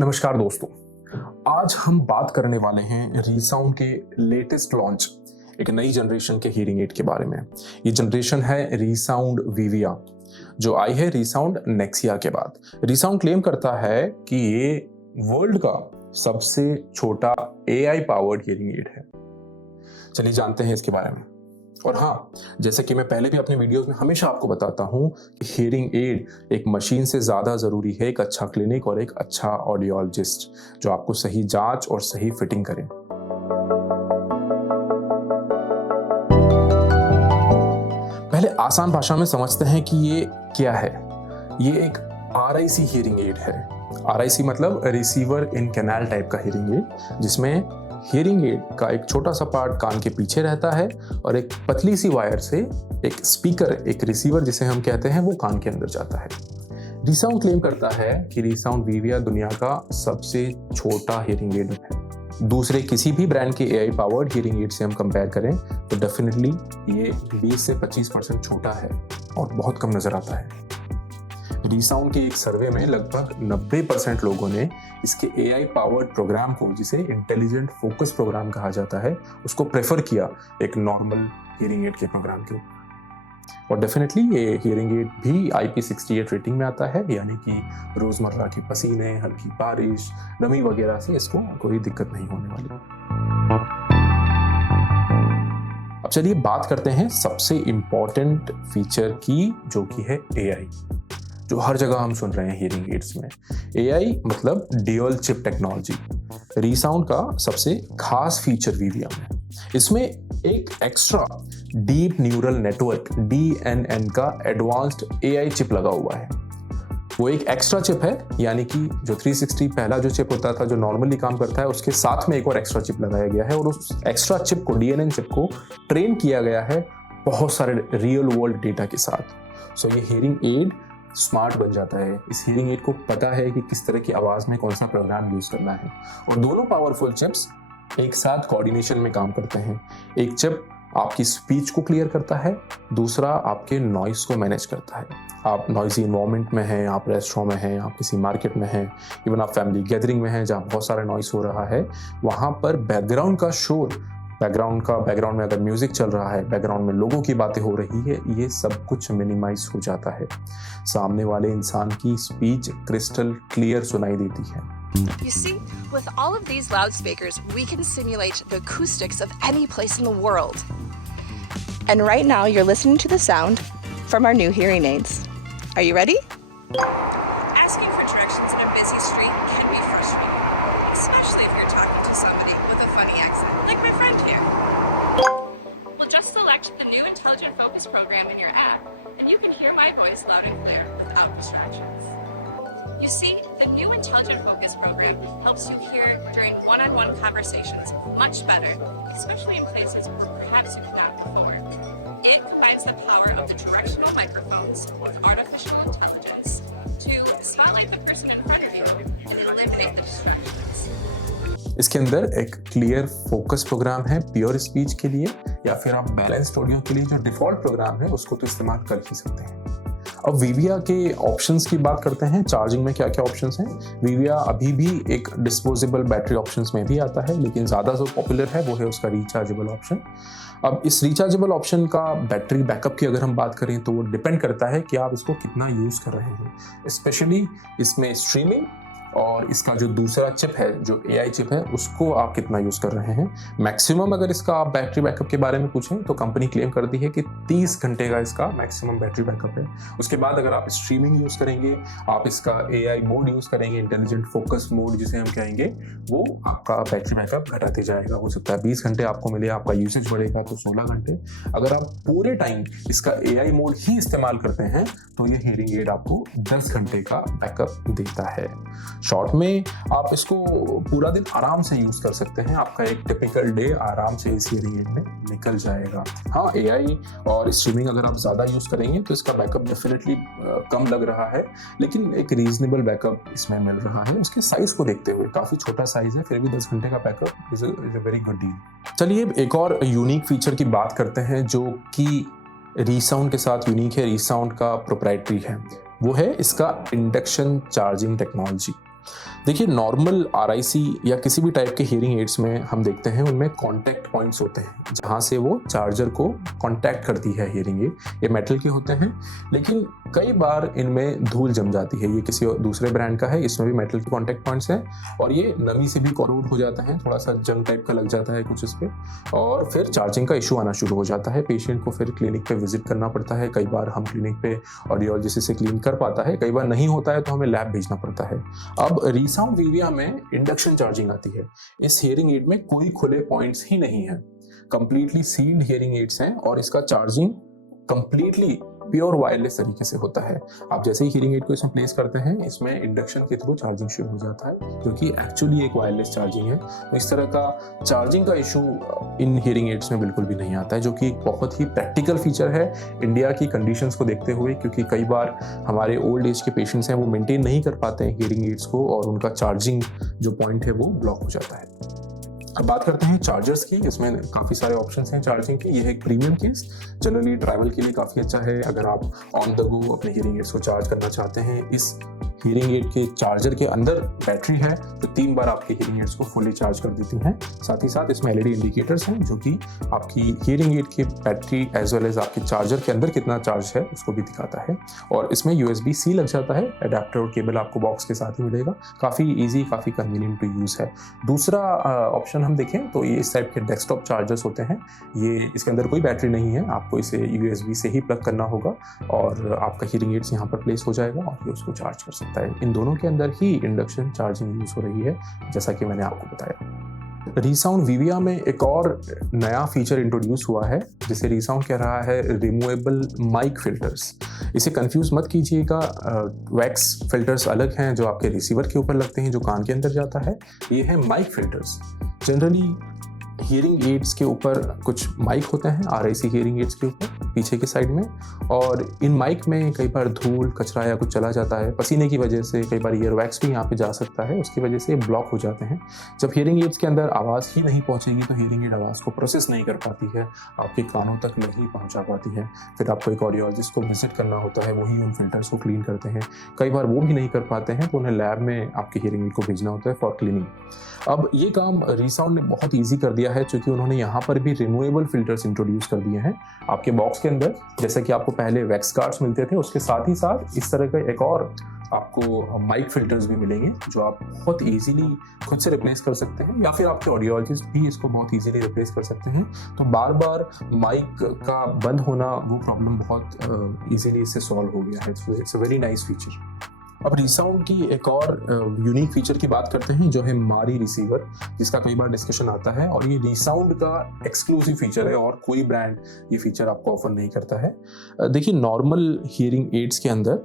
नमस्कार दोस्तों, आज हम बात करने वाले हैं रीसाउंड के लेटेस्ट लॉन्च एक नई जनरेशन के हीयरिंग एड के बारे में। ये जनरेशन है रीसाउंड विविया, जो आई है रीसाउंड नेक्सिया के बाद। रीसाउंड क्लेम करता है कि ये वर्ल्ड का सबसे छोटा AI पावर्ड हीयरिंग एड है। चलिए जानते हैं इसके बारे में। और हाँ, जैसे कि मैं पहले भी अपने वीडियोस में हमेशा आपको बताता हूँ कि हीयरिंग एड एक मशीन से ज़्यादा ज़रूरी है एक अच्छा क्लिनिक और एक अच्छा ऑडियोलॉजिस्ट जो आपको सही जांच और सही फिटिंग करे। पहले आसान भाषा में समझते हैं कि ये क्या है। ये एक RIC हीयरिंग एड है। RIC मतलब रिसीवर इन कैनाल टाइप का हीयरिंग एड, जिसमें हीयरिंग एड का एक छोटा सा पार्ट कान के पीछे रहता है और एक पतली सी वायर से एक स्पीकर, एक रिसीवर जिसे हम कहते हैं, वो कान के अंदर जाता है। रीसाउंड क्लेम करता है कि रीसाउंड विविया दुनिया का सबसे छोटा हीयरिंग एड है। दूसरे किसी भी ब्रांड के AI पावर्ड हीयरिंग एड से हम कंपेयर करें तो डेफिनेटली ये 20 से 25% छोटा है और बहुत कम नजर आता है। रीसाउंड के एक सर्वे में लगभग 90% लोगों ने इसके AI पावर्ड प्रोग्राम को, जिसे इंटेलिजेंट फोकस प्रोग्राम कहा जाता है, उसको प्रेफर किया एक नॉर्मल हीयरिंग एड के प्रोग्राम के ऊपर। और डेफिनेटली ये हीयरिंग एड भी IP68 रेटिंग में आता है, यानी कि रोजमर्रा के पसीने, हल्की बारिश, नमी वगैरह से इसको कोई दिक्कत नहीं होने वाली। अब चलिए बात करते हैं सबसे इंपॉर्टेंट फीचर की, जो कि है AI, जो हर जगह हम सुन रहे हैं हीयरिंग एड्स में। AI मतलब ड्यूअल चिप टेक्नोलॉजी। रीसाउंड का सबसे खास फीचर विविया में, इसमें एक extra deep neural network DNN का एडवांस्ड AI चिप लगा हुआ है। वो एक एक्स्ट्रा चिप है, यानी कि जो 360 पहला जो चिप होता था जो नॉर्मली काम करता है, उसके साथ में एक और एक्स्ट्रा चिप लगाया गया है और उस एक्स्ट्रा चिप को, DNN चिप को ट्रेन किया गया है बहुत सारे रियल वर्ल्ड डेटा के साथ। सो ये हीयरिंग एड स्मार्ट बन जाता है। इस हीयरिंग एड को पता है कि किस तरह की आवाज में कौन सा प्रोग्राम यूज करना है और दोनों पावरफुल चिप्स एक साथ कोऑर्डिनेशन में काम करते हैं। एक चिप आपकी स्पीच को क्लियर करता है, दूसरा आपके नॉइस को मैनेज करता है। आप नॉइजी इन्वायरमेंट में हैं, आप रेस्टोरेंट में हैं, आप किसी मार्केट में हैं, इवन आप फैमिली गैदरिंग में हैं जहाँ बहुत सारा नॉइस हो रहा है, वहाँ पर बैकग्राउंड का शोर, बैकग्राउंड में अगर म्यूजिक चल रहा है, बैकग्राउंड में लोगों की बातें हो रही है, ये सब कुछ मिनिमाइज हो जाता है। सामने वाले इंसान की स्पीच क्रिस्टल क्लियर सुनाई देती है। You see, with all of these loudspeakers, we can simulate the acoustics of any place in the world. And right now, you're listening to the sound from our new hearing aids. Are you ready? Asking for directions in a busy street can be frustrating, especially if you're talking to somebody with a funny accent, like my friend here. Well, just select the new Intelligent Focus program in your app, and you can hear my voice loud and clear without distractions. You see, the new Intelligent Focus program helps you hear during one-on-one conversations much better, especially in places where perhaps you could not before. It combines the power of the directional microphones with artificial intelligence to spotlight the person in front of you and eliminate the distractions. इसके अंदर एक clear focus programme है pure speech के लिए, या फिर आप balanced audio के लिए जो डिफॉल्ट प्रोग्राम है उसको तो इस्तेमाल कर ही सकते हैं। अब विविया के ऑप्शंस की बात करते हैं। चार्जिंग में क्या क्या ऑप्शंस हैं। विविया अभी भी एक डिस्पोजेबल बैटरी ऑप्शंस में भी आता है, लेकिन ज़्यादा जो पॉपुलर है वो है उसका रिचार्जेबल ऑप्शन। अब इस रिचार्जेबल ऑप्शन का बैटरी बैकअप की अगर हम बात करें तो वो डिपेंड करता है कि आप इसको कितना यूज़ कर रहे हैं। स्पेशली इसमें स्ट्रीमिंग और इसका जो दूसरा चिप है, जो AI चिप है, उसको आप कितना यूज़ कर रहे हैं। मैक्सिमम अगर इसका आप बैटरी बैकअप के बारे में पूछें तो कंपनी क्लेम करती है कि 30 घंटे का इसका मैक्सिमम बैटरी बैकअप है। उसके बाद अगर आप स्ट्रीमिंग यूज़ करेंगे, आप इसका AI मोड यूज़ करेंगे, इंटेलिजेंट फोकस मोड जिसे हम कहेंगे, वो आपका बैटरी बैकअप घटाते जाएगा। हो सकता है 20 घंटे आपको मिले, आपका यूसेज बढ़ेगा तो 16 घंटे। अगर आप पूरे टाइम इसका AI मोड ही इस्तेमाल करते हैं तो ये हीयरिंग एड आपको 10 घंटे का बैकअप देता है। शॉर्ट में आप इसको पूरा दिन आराम से यूज कर सकते हैं। आपका एक टिपिकल डे आराम से इस हीयरिंग एड में निकल जाएगा। हाँ, AI और स्ट्रीमिंग अगर आप ज़्यादा यूज करेंगे तो इसका बैकअप डेफिनेटली कम लग रहा है, लेकिन एक रीजनेबल बैकअप इसमें मिल रहा है। उसके साइज को देखते हुए काफ़ी छोटा साइज है, फिर भी 10 घंटे का backup is a very good deal. चलिए एक और यूनिक फीचर की बात करते हैं जो कि रीसाउंड के साथ यूनिक है, रीसाउंड का प्रोप्राइटरी है। वो है इसका इंडक्शन चार्जिंग टेक्नोलॉजी। देखिए नॉर्मल RIC या किसी भी टाइप के हियरिंग एड्स में हम देखते हैं उनमें कॉन्टैक्ट पॉइंट्स होते हैं जहाँ से वो चार्जर को कॉन्टैक्ट करती है हियरिंग एड। ये मेटल के होते हैं, लेकिन कई बार इनमें धूल जम जाती है। ये किसी दूसरे ब्रांड का है, इसमें भी मेटल के कॉन्टैक्ट पॉइंट्स हैं और ये नमी से भी कोरोड हो जाता है, थोड़ा सा जंग टाइप का लग जाता है कुछ इस पर, और फिर चार्जिंग का इशू आना शुरू हो जाता है। पेशेंट को फिर क्लिनिक पे विजिट करना पड़ता है। कई बार हम क्लिनिक पे ऑडियोलॉजिस्ट से क्लीन कर पाता है, कई बार नहीं होता है तो हमें लैब भेजना पड़ता है। अब रीसाउंड विविया में इंडक्शन चार्जिंग आती है। इस हियरिंग एड में कोई खुले पॉइंट्स ही नहीं है, कंप्लीटली सील्ड हियरिंग एड्स हैं और इसका चार्जिंग कंप्लीटली प्योर वायरलेस तरीके से होता है। आप जैसे ही हियरिंग एड को इसमें प्लेस करते हैं, इसमें इंडक्शन के थ्रू चार्जिंग शुरू हो जाता है, जो कि एक्चुअली एक वायरलेस चार्जिंग है। तो इस तरह का चार्जिंग का इशू इन हियरिंग एड्स में बिल्कुल भी नहीं आता है, जो कि एक बहुत ही प्रैक्टिकल फीचर है इंडिया की कंडीशंस को देखते हुए, क्योंकि कई बार हमारे ओल्ड एज के पेशेंट्स हैं वो मेंटेन नहीं कर पाते हैं हियरिंग एड्स को और उनका चार्जिंग जो पॉइंट है वो ब्लॉक हो जाता है। अब बात करते हैं चार्जर्स की। इसमें काफ़ी सारे ऑप्शंस हैं चार्जिंग के। ये है एक प्रीमियम केस, जनरली ट्रैवल के लिए काफ़ी अच्छा है। अगर आप ऑन द गो अपने हियरिंग एड्स को चार्ज करना चाहते हैं, इस हियरिंग एड के चार्जर के अंदर बैटरी है तो 3 बार आपके हियरिंग एड्स को फुली चार्ज कर देती हैं। साथ ही साथ इसमें LED इंडिकेटर्स हैं जो कि आपकी हियरिंग एड की बैटरी एज वेल एज आपके चार्जर के अंदर कितना चार्ज है उसको भी दिखाता है। और इसमें USB-C लग जाता है, अडेप्टर और केबल आपको बॉक्स के साथ ही मिलेगा। काफ़ी ईजी, काफ़ी कन्वीनियंट टू यूज़ है। दूसरा ऑप्शन हम देखें तो ये इस टाइप के डेस्कटॉप चार्जर्स होते हैं। ये इसके अंदर कोई बैटरी नहीं है, आपको इसे USB से ही प्लग करना होगा और आपका हियरिंग एड्स यहाँ पर प्लेस हो जाएगा और ये उसको चार्ज कर सकता है। इन दोनों के अंदर ही इंडक्शन चार्जिंग यूज हो रही है, जैसा कि मैंने आपको बताया। रीसाउंड विविया में एक और नया फीचर इंट्रोड्यूस हुआ है जिसे रीसाउंड कह रहा है रिमूवेबल माइक फिल्टर्स। इसे कंफ्यूज मत कीजिएगा, वैक्स फिल्टर्स अलग हैं जो आपके रिसीवर के ऊपर लगते हैं, जो कान के अंदर जाता है। ये है mic filters. Generally hearing aids के ऊपर कुछ माइक होते हैं, RIC हियरिंग एड्स के ऊपर पीछे के साइड में, और इन माइक में कई बार धूल कचरा या कुछ चला जाता है, पसीने की वजह से कई बार ईयर वैक्स भी यहाँ पे जा सकता है, उसकी वजह से ब्लॉक हो जाते हैं। जब हियरिंग एड्स के अंदर आवाज़ ही नहीं पहुँचेगी तो हियरिंग एड आवाज़ को प्रोसेस नहीं कर पाती है, आपके कानों तक नहीं पहुँचा पाती है। फिर आपको एक ऑडियोलॉजिस्ट को विजिट करना होता है, वही उन फिल्टर्स को क्लीन करते हैं। कई बार वो भी नहीं कर पाते हैं तो उन्हें लैब में आपके हियरिंग एड को भेजना होता है फॉर क्लीनिंग। अब ये काम रीसाउंड ने बहुत ईजी कर दिया है, क्योंकि उन्होंने यहाँ पर भी रिमूवेबल फिल्टर्स इंट्रोड्यूस कर दिए हैं आपके बॉक्स के अंदर। जैसे कि आपको पहले वैक्स गार्ड्स मिलते थे, उसके साथ ही साथ इस तरह का एक और आपको माइक फिल्टर्स भी मिलेंगे जो आप बहुत इजीली खुद से रिप्लेस कर सकते हैं, या फिर आपके ऑडियोलॉजिस्ट भी इसको बहुत इजीली रिप्लेस कर सकते हैं। तो बार बार माइक का बंद होना वो प्रॉब्लम बहुत इजीली इससे सॉल्व हो गया है। It's a very nice feature. अब रीसाउंड की एक और यूनिक फीचर की बात करते हैं जो है मारी रिसीवर, जिसका कई बार डिस्कशन आता है, और ये रीसाउंड का एक्सक्लूसिव फीचर है और कोई ब्रांड ये फीचर आपको ऑफर नहीं करता है। देखिए नॉर्मल हियरिंग एड्स के अंदर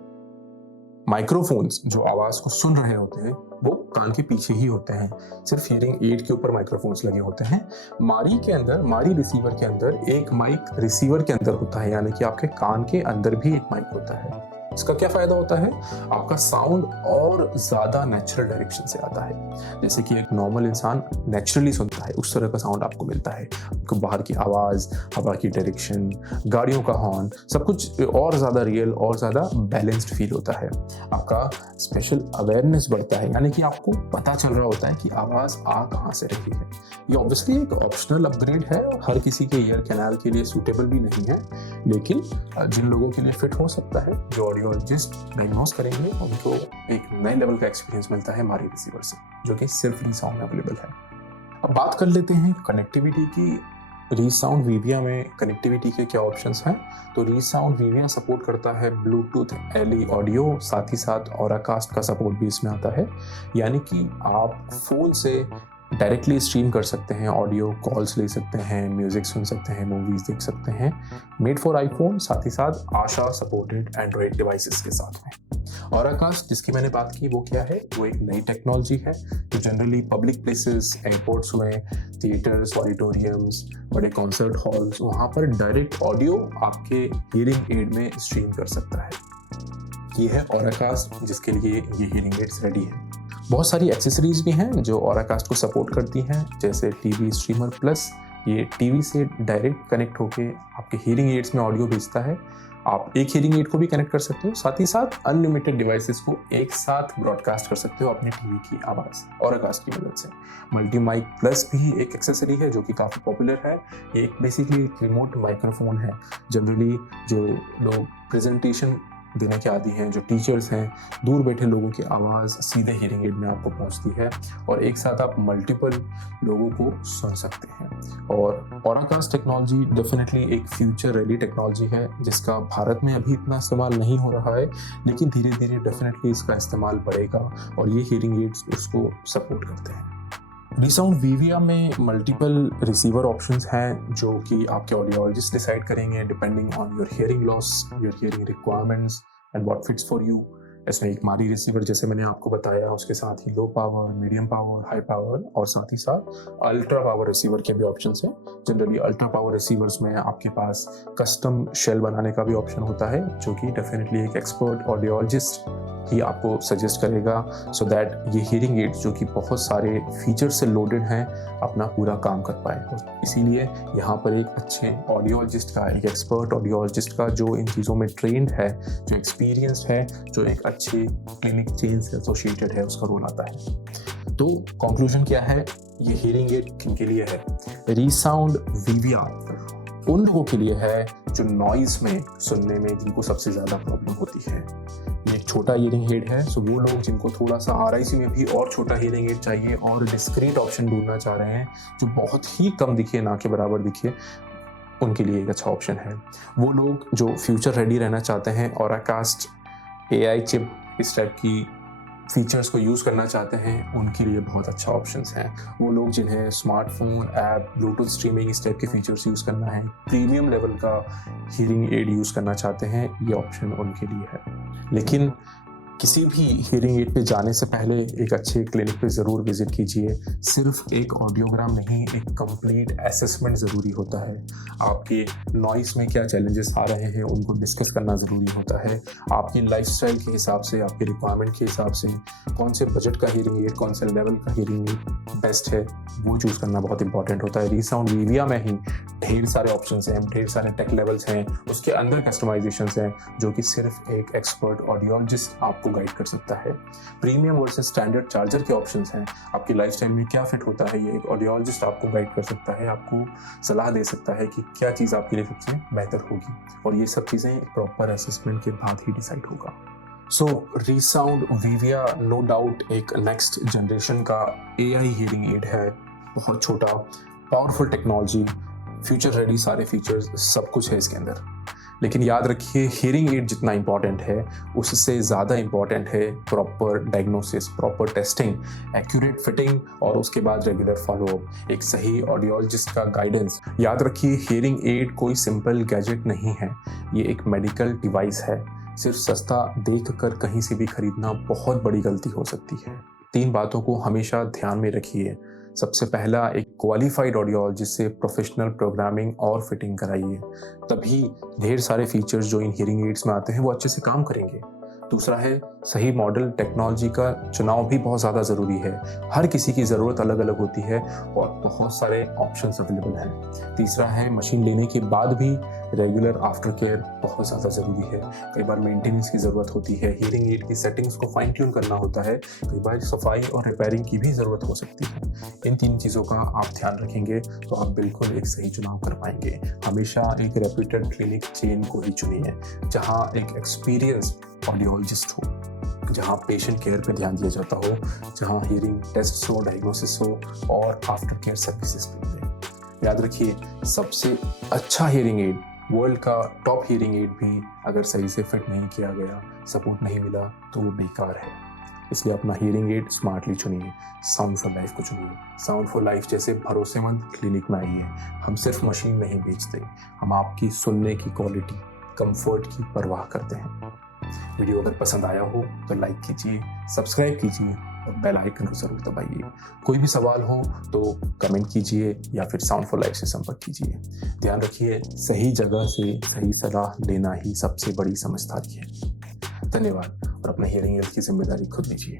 माइक्रोफोन्स जो आवाज़ को सुन रहे होते हैं वो कान के पीछे ही होते हैं, सिर्फ हियरिंग एड के ऊपर माइक्रोफोन्स लगे होते हैं। मारी के अंदर, मारी रिसीवर के अंदर एक माइक रिसीवर के अंदर होता है, यानी कि आपके कान के अंदर भी एक माइक होता है। इसका क्या फायदा होता है? आपका साउंड और ज्यादा नेचुरल डायरेक्शन से आता है, जैसे कि एक नॉर्मल इंसान नेचुरली सुनता है उस तरह का साउंड आपको मिलता है। आपको बाहर की आवाज, हवा की डायरेक्शन, गाड़ियों का हॉर्न, सब कुछ और ज्यादा रियल और ज्यादा बैलेंस्ड फील होता है। आपका स्पेशल अवेयरनेस बढ़ता है, यानी कि आपको पता चल रहा होता है कि आवाज आ कहाँ से रही है। ये ऑब्वियसली एक ऑप्शनल अपग्रेड है, हर किसी के ईयर कैनाल के लिए सूटेबल भी नहीं है, लेकिन जिन लोगों के लिए फिट हो सकता है, जो ऑडियोलॉजिस्ट डायग्नोस करेंगे, उनको एक नए लेवल का एक्सपीरियंस मिलता है मारी रिसीवर से, जो कि सिर्फ रीसाउंड में अवेलेबल है। अब बात कर लेते हैं कनेक्टिविटी की। रीसाउंड विविया में कनेक्टिविटी के क्या ऑप्शंस हैं? तो रीसाउंड विविया सपोर्ट करता है ब्लूटूथ LE ऑडियो, साथ ही साथ ऑराकास्ट का सपोर्ट भी इसमें आता है, यानी कि आप फोन से डायरेक्टली स्ट्रीम कर सकते हैं, ऑडियो कॉल्स ले सकते हैं, म्यूजिक सुन सकते हैं, मूवीज देख सकते हैं। मेड फॉर आईफोन, साथ ही साथ आशा सपोर्टेड एंड्रॉइड डिवाइसेस के साथ में। ऑराकास्ट जिसकी मैंने बात की वो क्या है? वो एक नई टेक्नोलॉजी है जो जनरली पब्लिक प्लेसेस, एयरपोर्ट्स हुए, थिएटर्स, ऑडिटोरियम्स, बड़े कॉन्सर्ट हॉल्स, वहाँ पर डायरेक्ट ऑडियो आपके हियरिंग एड में स्ट्रीम कर सकता है। ये है ऑराकास्ट जिसके लिए ये हियरिंग एड्स रेडी है। बहुत सारी एक्सेसरीज भी हैं जो ऑराकास्ट को सपोर्ट करती हैं, जैसे टीवी स्ट्रीमर प्लस, ये टीवी से डायरेक्ट कनेक्ट होके आपके हियरिंग एड्स में ऑडियो भेजता है। आप एक हियरिंग एड को भी कनेक्ट कर सकते हो, साथ ही साथ अनलिमिटेड डिवाइसेस को एक साथ ब्रॉडकास्ट कर सकते हो अपने टीवी की आवाज़ ऑराकास्ट की मदद से। मल्टी माइक प्लस भी एक एक्सेसरी है जो कि काफ़ी पॉपुलर है। ये एक बेसिकली रिमोट माइक्रोफोन है। जनरली जो लोग प्रेजेंटेशन देने के आदी हैं, जो टीचर्स हैं, दूर बैठे लोगों की आवाज़ सीधे हियरिंग एड में आपको पहुंचती है और एक साथ आप मल्टीपल लोगों को सुन सकते हैं। और ऑराकास्ट टेक्नोलॉजी डेफिनेटली एक फ्यूचर रेडी टेक्नोलॉजी है जिसका भारत में अभी इतना इस्तेमाल नहीं हो रहा है, लेकिन धीरे धीरे डेफिनेटली इसका इस्तेमाल बढ़ेगा और ये हियरिंग एड्स उसको सपोर्ट करते हैं। रिसाउंड वीविया में मल्टीपल रिसीवर ऑप्शंस हैं जो कि आपके ऑडियोलॉजिस्ट डिसाइड करेंगे depending on your hearing loss, your hearing requirements and what fits for you. इसमें एक मारी रिसीवर जैसे मैंने आपको बताया, उसके साथ ही low power, medium power, high power और साथ ही साथ अल्ट्रा पावर रिसीवर के भी ऑप्शंस हैं। जनरली अल्ट्रा पावर रिसीवर्स में आपके पास कस्टम शेल बनाने का भी ऑप्शन होता है जो कि डेफिनेटली एक एक्सपर्ट ऑडियोलॉजिस्ट ही आपको सजेस्ट करेगा सो दैट ये हियरिंग एड्स जो कि बहुत सारे फीचर से लोडेड हैं अपना पूरा काम कर पाए। इसीलिए यहाँ पर एक अच्छे ऑडियोलॉजिस्ट का, एक एक्सपर्ट ऑडियोलॉजिस्ट का जो इन चीज़ों में ट्रेंड है, जो एक्सपीरियंस्ड है, जो एक अच्छे क्लिनिक चेन से एसोसिएटेड है, उसका रोल आता है। तो कंक्लूजन क्या है, ये हियरिंग एड किन के लिए है? रिसाउंड वीविया उन लोगों के लिए है जो नॉइज में सुनने में जिनको सबसे ज़्यादा प्रॉब्लम होती है। ये एक छोटा हियरिंग एड है, सो वो लोग जिनको थोड़ा सा RIC में भी और छोटा हियरिंग एड चाहिए और डिस्क्रीट ऑप्शन ढूंढना चाह रहे हैं जो बहुत ही कम दिखे, ना के बराबर दिखे, उनके लिए एक अच्छा ऑप्शन है। वो लोग जो फ्यूचर रेडी रहना चाहते हैं, ऑराकास्ट AI चिप इस टाइप की फीचर्स को यूज़ करना चाहते हैं, उनके लिए बहुत अच्छा ऑप्शंस हैं। वो लोग जिन्हें स्मार्टफोन, ऐप, ब्लूटूथ स्ट्रीमिंग इस टाइप के फीचर्स यूज़ करना है, प्रीमियम लेवल का हियरिंग एड यूज़ करना चाहते हैं, ये ऑप्शन उनके लिए है। लेकिन किसी भी हियरिंग एड पे जाने से पहले एक अच्छे क्लिनिक पे ज़रूर विजिट कीजिए। सिर्फ एक ऑडियोग्राम नहीं, एक कंप्लीट असेसमेंट ज़रूरी होता है। आपके नॉइस में क्या चैलेंजेस आ रहे हैं उनको डिस्कस करना ज़रूरी होता है। आपकी लाइफस्टाइल के हिसाब से, आपके रिक्वायरमेंट के हिसाब से कौन से बजट का हियरिंग एड, कौन से लेवल का हियरिंग एड बेस्ट है, वो चूज़ करना बहुत इंपॉर्टेंट होता है। रिसाउंड वीविया में ही ढेर सारे ऑप्शंस हैं, ढेर सारे टेक लेवल्स हैं, उसके अंदर कस्टमाइजेशंस हैं जो कि सिर्फ एक एक्सपर्ट ऑडियोलॉजिस्ट आपको गाइड कर सकता है। प्रीमियम वर्सेस स्टैंडर्ड चार्जर के ऑप्शंस हैं, आपकी लाइफस्टाइल में क्या फिट होता है, ये एक ऑडियोलॉजिस्ट आपको गाइड कर सकता है, आपको सलाह दे सकता है कि क्या चीज़ आपके लिए सबसे बेहतर होगी, और ये सब चीज़ें प्रॉपर असेसमेंट के बाद ही डिसाइड होगा। सो रिसाउंड वीविया नो डाउट एक नेक्स्ट जनरेशन का AI हियरिंग एड है। बहुत छोटा, पावरफुल टेक्नोलॉजी, फ्यूचर रेडी सारे फीचर्स, सब कुछ है इसके अंदर। लेकिन याद रखिए, हियरिंग एड जितना इंपॉर्टेंट है उससे ज़्यादा इंपॉर्टेंट है proper diagnosis, proper testing, accurate fitting और उसके बाद रेगुलर फॉलोअप, एक सही ऑडियोलॉजिस्ट का गाइडेंस। याद रखिए, हियरिंग एड कोई सिंपल गैजेट नहीं है, ये एक मेडिकल डिवाइस है। सिर्फ सस्ता देखकर कहीं से भी खरीदना बहुत बड़ी गलती हो सकती है। 3 बातों को हमेशा ध्यान में रखिए। सबसे पहला, एक क्वालिफाइड ऑडियोलॉजिस्ट से प्रोफेशनल प्रोग्रामिंग और फिटिंग कराइए, तभी ढेर सारे फीचर्स जो इन हियरिंग एड्स में आते हैं वो अच्छे से काम करेंगे। दूसरा है, सही मॉडल टेक्नोलॉजी का चुनाव भी बहुत ज़्यादा ज़रूरी है। हर किसी की ज़रूरत अलग अलग होती है और बहुत सारे ऑप्शंस अवेलेबल हैं। तीसरा है, मशीन लेने के बाद भी रेगुलर आफ्टर केयर बहुत ज़्यादा ज़रूरी है। कई बार मेंटेनेंस की ज़रूरत होती है, हियरिंग एड की सेटिंग्स को फाइन ट्यून करना होता है, कई बार सफाई और रिपेयरिंग की भी ज़रूरत हो सकती है। इन 3 चीज़ों का आप ध्यान रखेंगे तो आप बिल्कुल एक सही चुनाव कर पाएंगे। हमेशा एक रेप्यूटेड क्लिनिक चेन को ही चुनिए जहाँ एक एक्सपीरियंस्ड ऑडियोलॉजिस्ट हो, जहाँ पेशेंट केयर पे ध्यान दिया जाता हो, जहाँ हियरिंग टेस्ट हो, डायग्नोसिस हो और आफ्टर केयर सर्विसेज मिलते। याद रखिए, सबसे अच्छा हियरिंग एड, वर्ल्ड का टॉप हियरिंग एड भी अगर सही से फिट नहीं किया गया, सपोर्ट नहीं मिला, तो वो बेकार है। इसलिए अपना हियरिंग एड स्मार्टली चुनिए, साउंड फॉर लाइफ को चुनिए। साउंड फॉर लाइफ जैसे भरोसेमंद क्लिनिक में आइए। हम सिर्फ मशीन नहीं बेचते, हम आपकी सुनने की क्वालिटी, कंफर्ट की परवाह करते हैं। वीडियो अगर पसंद आया हो तो लाइक कीजिए, सब्सक्राइब कीजिए और बेल आइकन को जरूर दबाइए। कोई भी सवाल हो तो कमेंट कीजिए या फिर साउंड फॉर लाइफ से संपर्क कीजिए। ध्यान रखिए, सही जगह से सही सलाह लेना ही सबसे बड़ी समझदारी है। धन्यवाद और अपने हियरिंग एड की जिम्मेदारी खुद लीजिए।